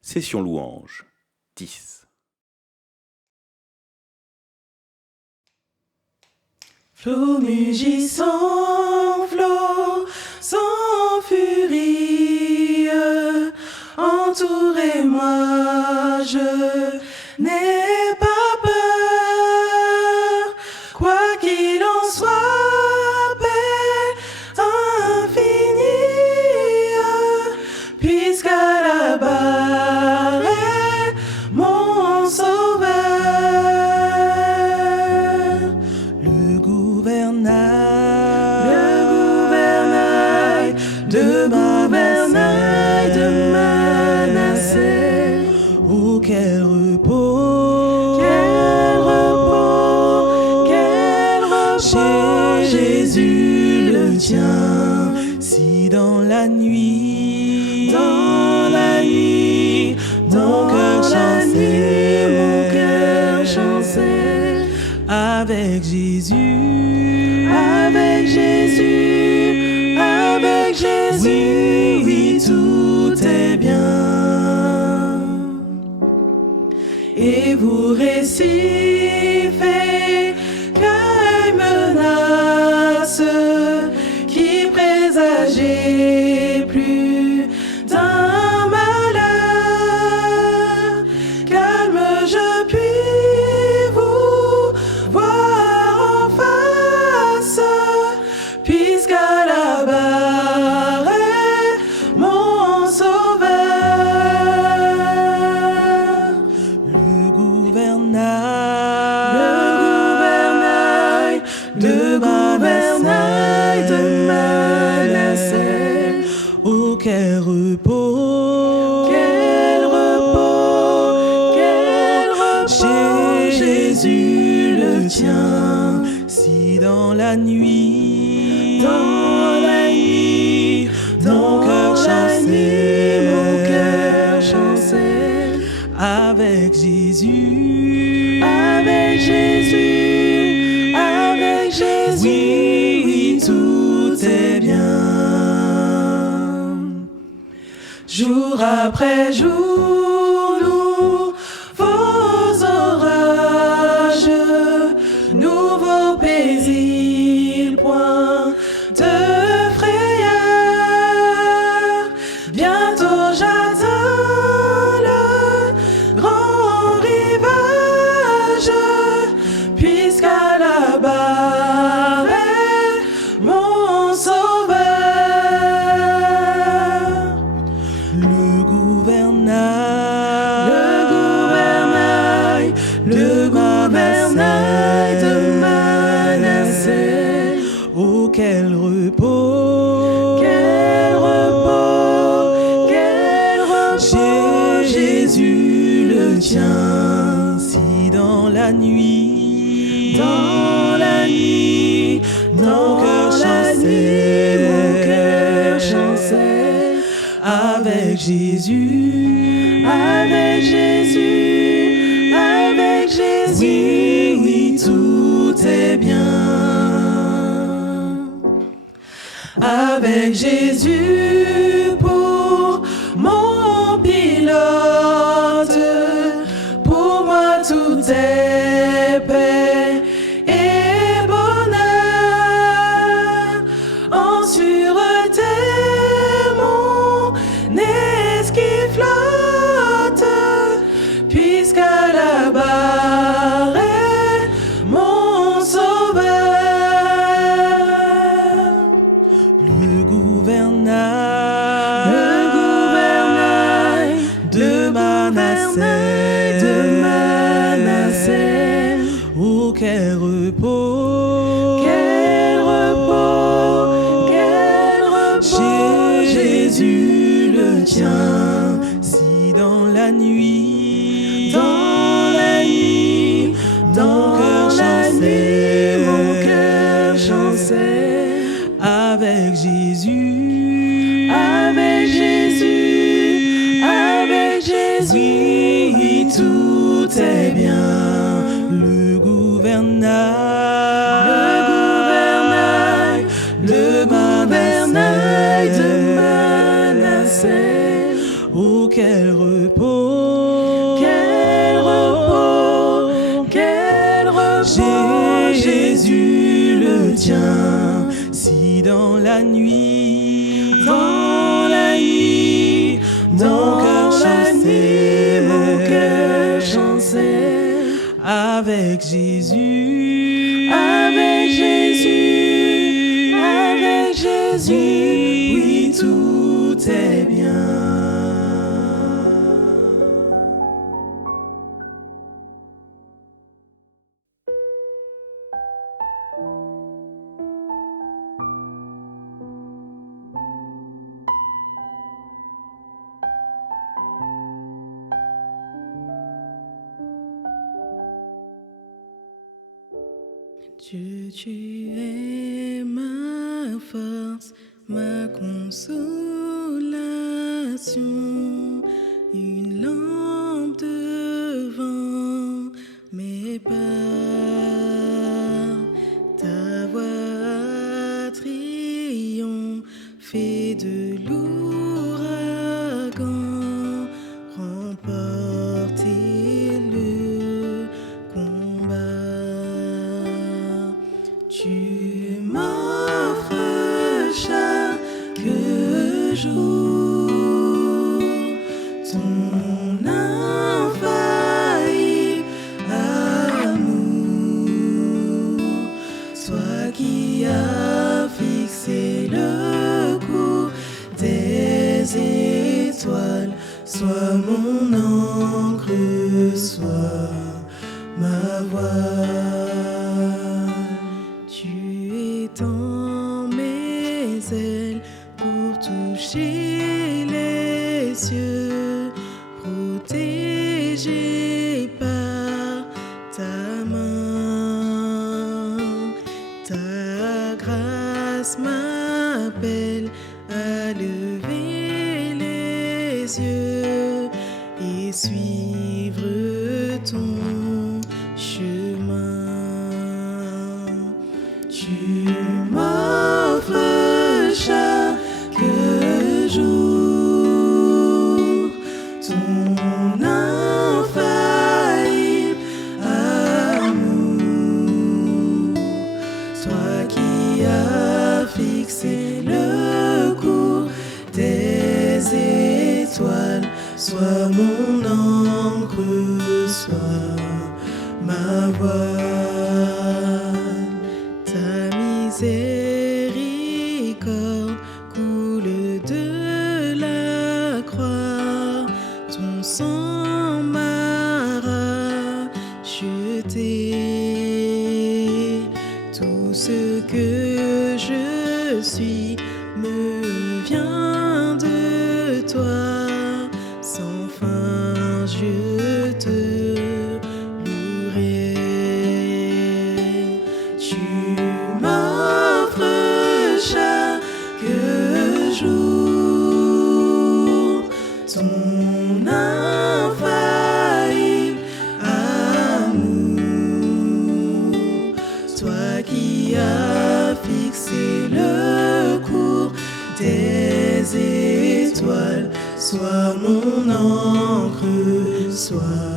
Session louange 10. Flots mugissant, flots sans furie, entourez-moi, je n'ai pas peur, quoi qu'il en soit, paix infinie, puisqu'à la barre est mon sauveur. Le gouvernail de Manassé, oh quel repos, chez Jésus le tien, si dans la nuit, mon cœur chancelle, avec Jésus, oui, tout est bien. Et vous récifez, qu'aille menace, qui présageait plus d'un malheur, calme je puis vous voir en face, puisqu'à la barre est mon sauveur. Le gouvernail de Manassé, oh quel repos, chez Jésus le tien, si dans la nuit, mon cœur chancelle, avec Jésus, oui, tout est bien. Jour après jour, nouveaux orages, nouveaux paisibles, point de frayeur. Bientôt j'atteins le grand rivage, puisqu'à la barre est mon sauveur. Le gouvernail de Manassé, oh quel repos, chez Jésus le tien, si dans la nuit, mon cœur chancelle, avec Jésus, oui, tout est bien. Avec Jésus pour mon pilote, pour moi tout est paix et bonheur. En sûreté, mon esquif flotte, puisqu'à la barre est mon sauveur. Le gouvernail de Manassé, oh quel repos, chez Jésus le tien, si dans la nuit, mon cœur chancelle, avec Jésus, oui, tout est bien. Le gouvernail de Manassé, Oh, quel repos, quel repos, quel repos, Jésus le tien. Si dans la nuit, mon cœur chancelle, avec Jésus, oui, tout est bien. Dieu, tu es ma force, ma consolation, une lampe devant mes pas. Ta voix a triomphé de l'ouragan, remporté le combat. Tu m'offres chaque jour ton infaillible amour, toi qui as fixé le cours des étoiles, sois mon encre, sois ma voile. Tu étends mes ailes pour toucher les cieux, protégé par ta main. Ta grâce m'appelle à lever les yeux et suivre ton chemin. Tu m'offres chaque jour ton infaillible amour, toi qui as fixé le cours des étoiles, sois mon encre, sois ma voile. Ta miséricorde coule de la croix, ton sang m'a racheté. Tout ce que je suis me vient de toi, sans fin je te louerai. Tu m'offres chaque jour ton infaillible amour, toi qui as fixé le cours des étoiles, sois mon encre, sois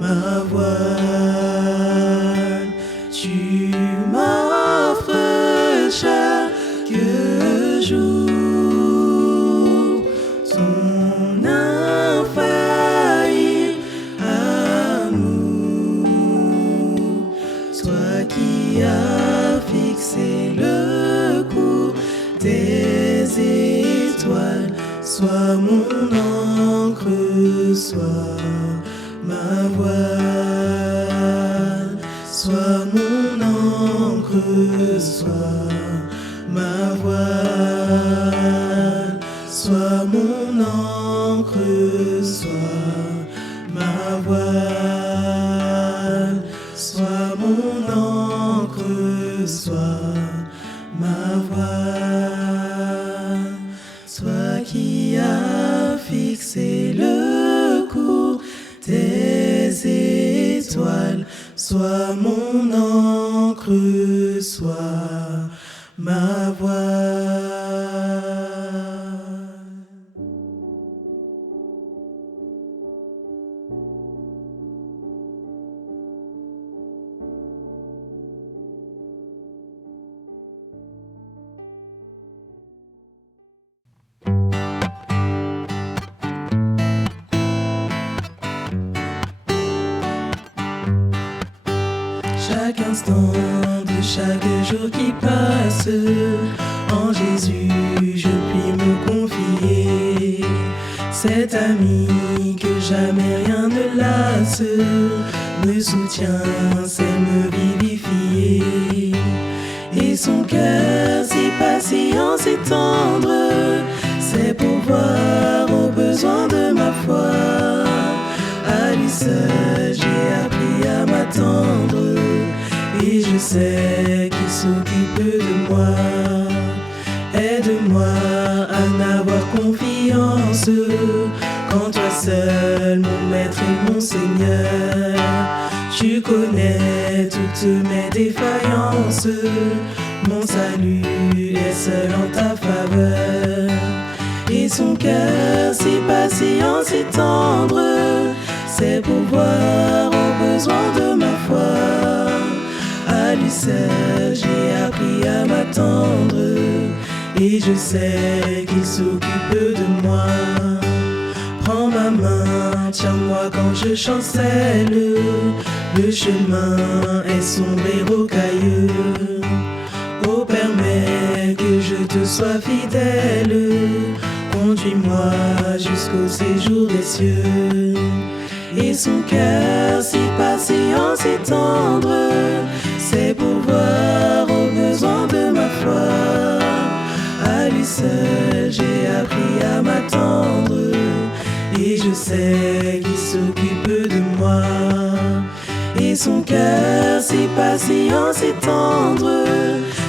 ma voile. Tu m'offres chaque jour ton infaillible amour, toi qui as fixé le cours des étoiles, sois mon encre, sois ma voile. Sois mon encre, sois ma voile. Sois mon encre, sois ma voile. Sois mon encre, sois ma voile. Toi qui as fixé le cours des étoiles, sois mon encre, sois ma voile. chaque instant de chaque jour qui passe. En Jésus, je puis me confier. Cet ami que jamais rien ne lasse me soutient, sait me vivifier. Et son cœur si patient, si tendre, c'est pourvoir aux besoins de ma foi. À lui seul, j'ai appris à m'attendre, et je sais qu'il s'occupe de moi. Aide-moi à n'avoir confiance qu'en toi seul, mon maître et mon Seigneur. Tu connais toutes mes défaillances, mon salut est seul en ta faveur. Et son cœur si patient, si tendre, c'est pourvoir aux besoins de ma foi. À lui seul, j'ai appris à m'attendre, et je sais qu'il s'occupe de moi. Prends ma main, tiens-moi quand je chancelle. Le chemin est sombre et rocailleux. Oh, permets que je te sois fidèle. Conduis-moi jusqu'au séjour des cieux. Et son cœur si patient, si tendre, c'est pourvoir aux besoins de ma foi. À lui seul, j'ai appris à m'attendre, et je sais qu'il s'occupe de moi. Et son cœur si patient, si tendre,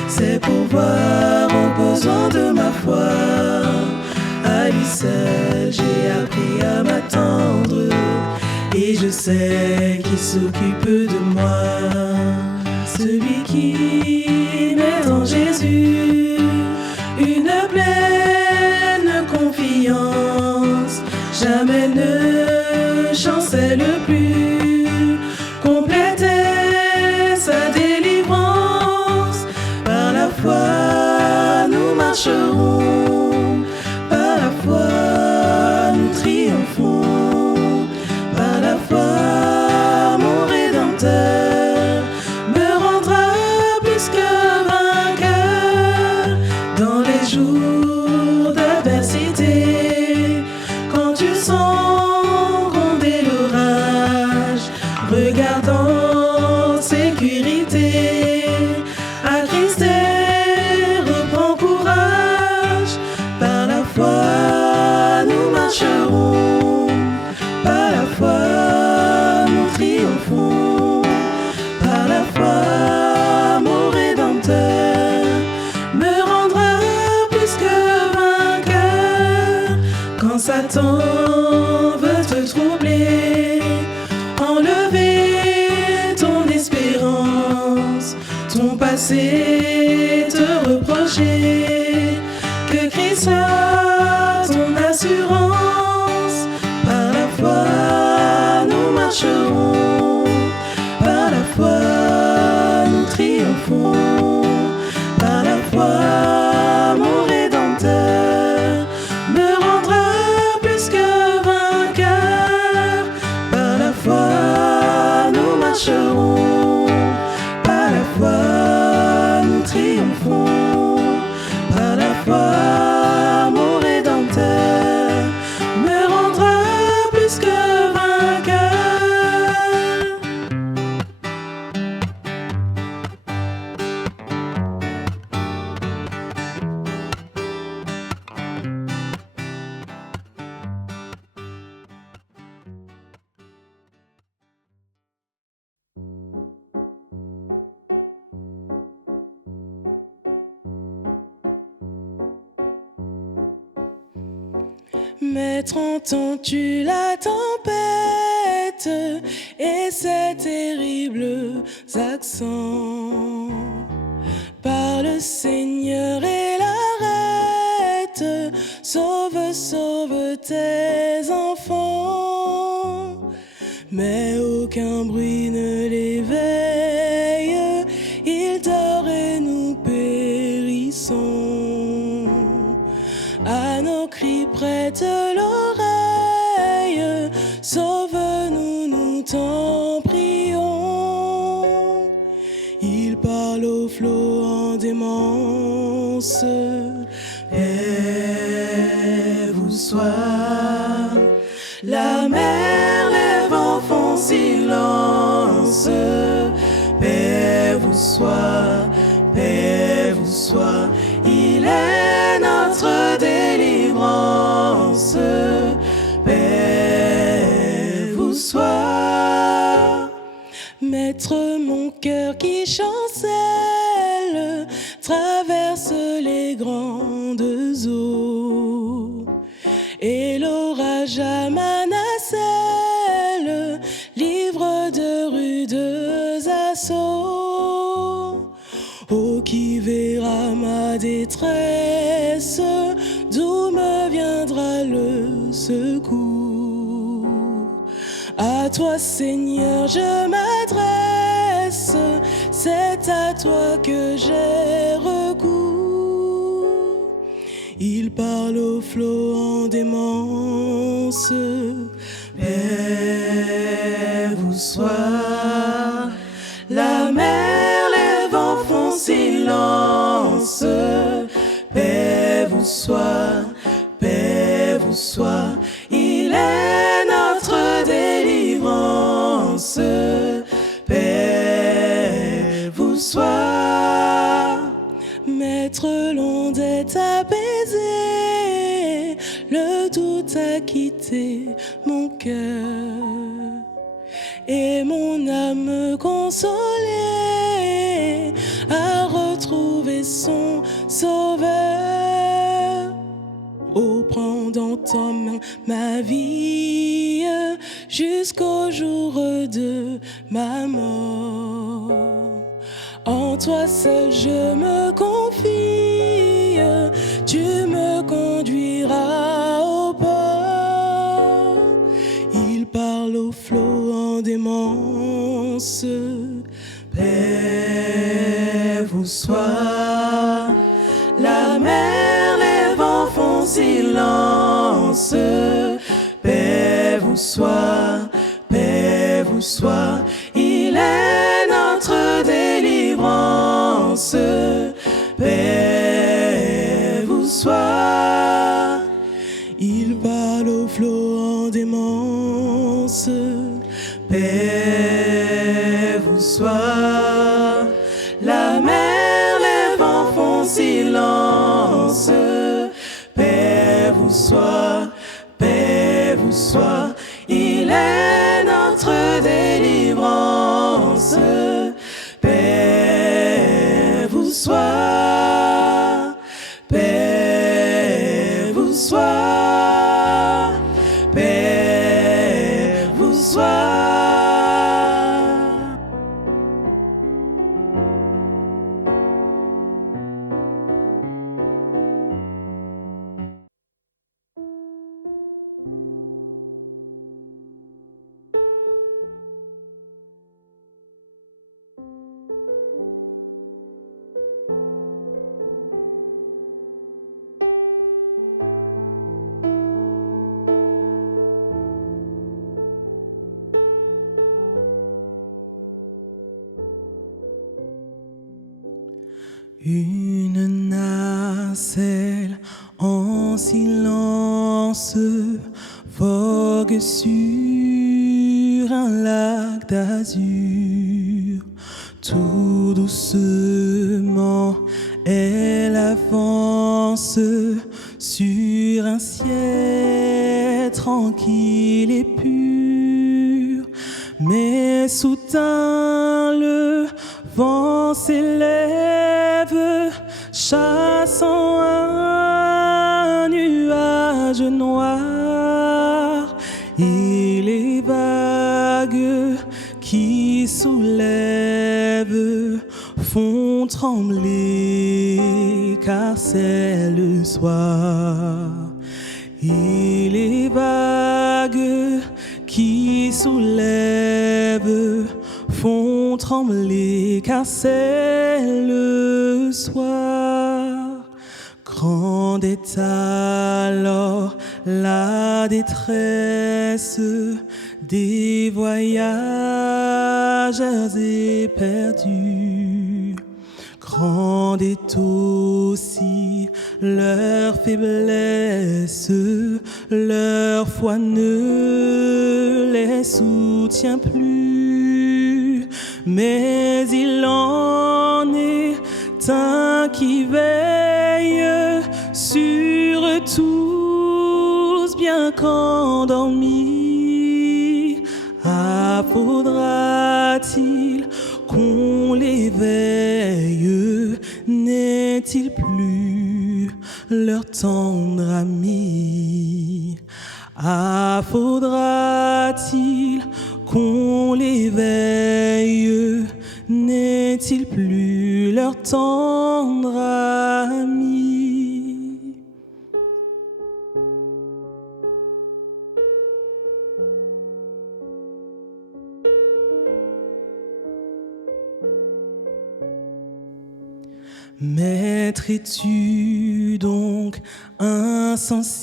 c'est pourvoir aux besoins de ma foi. À lui seul, j'ai appris à m'attendre, et je sais qu'il s'occupe de moi. Celui qui met en Jésus une pleine confiance, jamais ne chancelle plus, compléter sa délivrance. Par la foi nous marcherons, par la foi nous triomphons, par la foi mon Rédempteur me rendra plus que vainqueur. Dans les jours d'adversité, quand tu sens gronder l'orage, regarde en sécurité, attristé, reprends courage. Par la foi nous marcherons, par la foi nous triomphons, par la foi mon Rédempteur me rendra plus que vainqueur. Quand Satan veut te troubler, enlever ton espérance, ton passé te reprocher, que Christ soit ton assurance. Par la foi nous marcherons, par la foi nous triomphons, par la foi mon Rédempteur me rendra plus que vainqueur. Par la foi nous marcherons, par la foi nous triomphons, par la foi mon Rédempteur me rendra plus que vainqueur. Maître, entends-tu la tempête et ses terribles accents? Parle, Seigneur, et l'arrête. Sauve, sauve tes enfants. Mais aucun bruit ne l'éveille. Il dort et nous périssons. À nos cris prête l'oreille, sauve-nous, nous t'en prions. Paix vous soit. La mer, les vents font silence. Paix vous soit, paix vous soit. Il est notre délivrance. Paix vous soit. Maître, mon cœur qui chancelle traverse les grandes eaux, et l'orage à ma nacelle livre de rudes assauts. Oh, qui verra ma détresse, d'où me viendra le secours? À toi, Seigneur, je m'adresse, c'est à toi que j'ai recours. Il parle au flot en démence. Paix vous soit. La mer, les vents font silence. Paix vous soit, paix vous soit. Il est notre délivrance. Paix vous soit. Maître, l'onde est apaisée, le doute a quitté mon cœur, et mon âme consolée a retrouvé son sauveur. Oh, prends dans ta main ma vie jusqu'au jour de ma mort. En toi seul je me confie, tu me conduiras au port. Il parle au flot en démence. Paix vous soit. La mer, les vents font silence. Paix vous soit, paix vous soit. Il est notre délivrance. Paix vous soit. Il parle au flot en démence. Paix vous soit. La mer, les vents font silence. Paix vous soit, paix vous soit. Il est notre délivrance. Paix vous soit, paix vous soit, paix vous soit. Une nacelle en silence vogue sur un lac d'azur. Tout doucement, elle avance sur un ciel tranquille et pur. Mais soudain, le vent s'élève, chassant un nuage noir, et les vagues qui soulèvent font trembler, car c'est le soir. Et les vagues qui soulèvent font trembler, car c'est le soir. Grande est alors la détresse des voyageurs éperdus. Rendez aussi leur faiblesse, leur foi ne les soutient plus, mais il en est un qui veille sur tous, bien qu'endormis. Faudra-t-il qu'on l'éveille? N'est-il plus leur tendre ami? Faudra-t-il qu'on l'éveille? N'est-il plus leur tendre ami? Maître, es-tu donc insensible?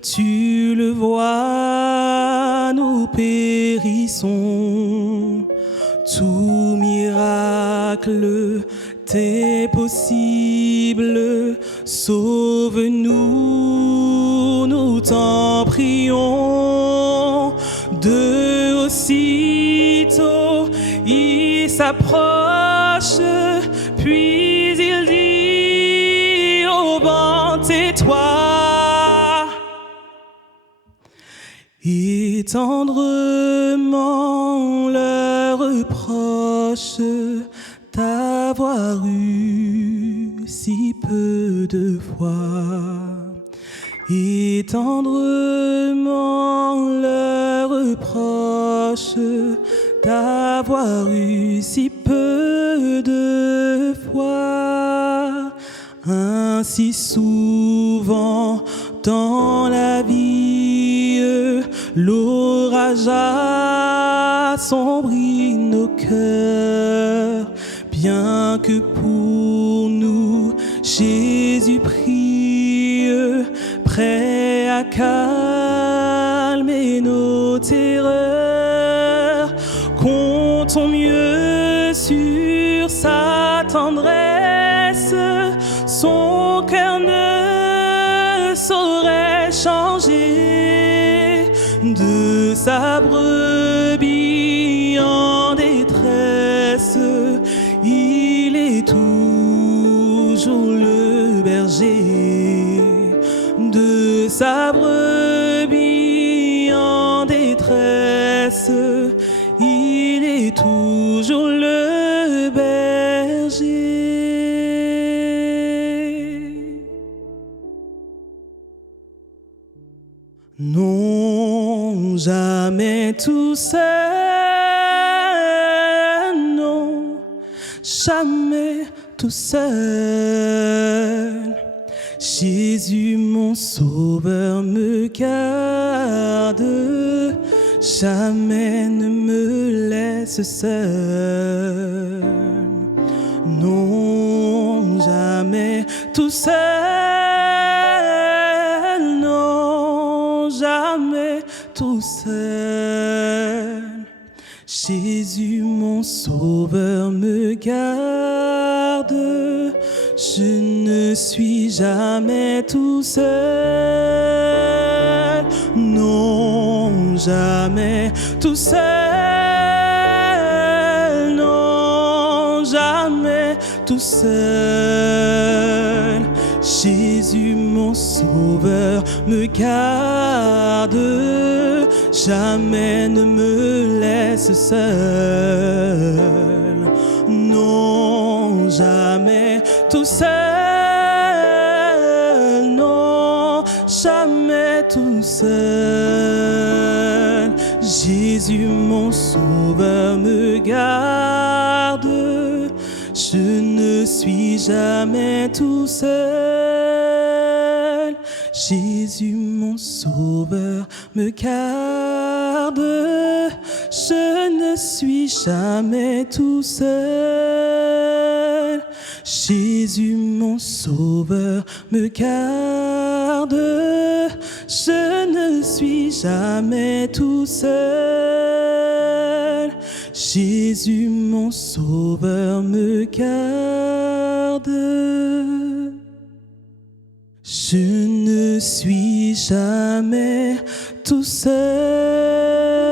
Tu le vois, nous périssons. Tout miracle t'est possible. Sauve-nous, nous t'en prions. De aussitôt, il s'approche. Puis il dit au vent, tais-toi, et tendrement leur reproche d'avoir eu si peu de foi. Et tendrement leur reproche d'avoir eu si peu de foi. Ainsi souvent dans la vie, l'orage assombrit nos cœurs, bien que pour nous Jésus prie, prêt à calmer nos terreurs. Comptons mieux sur sa tendresse, son cœur ne saurait changer. De sa brebis en détresse, il est toujours le berger. De sa brebis en détresse, il est toujours le berger. Non, jamais tout seul, non, jamais tout seul. Jésus, mon sauveur, me garde, jamais ne me laisse seul. Non, jamais tout seul, non, jamais tout seul. Jésus, mon sauveur, me garde, je ne suis jamais tout seul. Non, jamais tout seul. Non, jamais tout seul. Jésus, mon sauveur, me garde, jamais ne me laisse seul. Non, jamais tout seul, non, jamais tout seul. Jésus, mon sauveur, me garde, je ne suis jamais tout seul. Jésus, mon sauveur, me garde, je ne suis jamais tout seul. Jésus, mon sauveur, me garde, je ne suis jamais tout seul. Jésus, mon sauveur, me garde. Je ne suis jamais tout seul.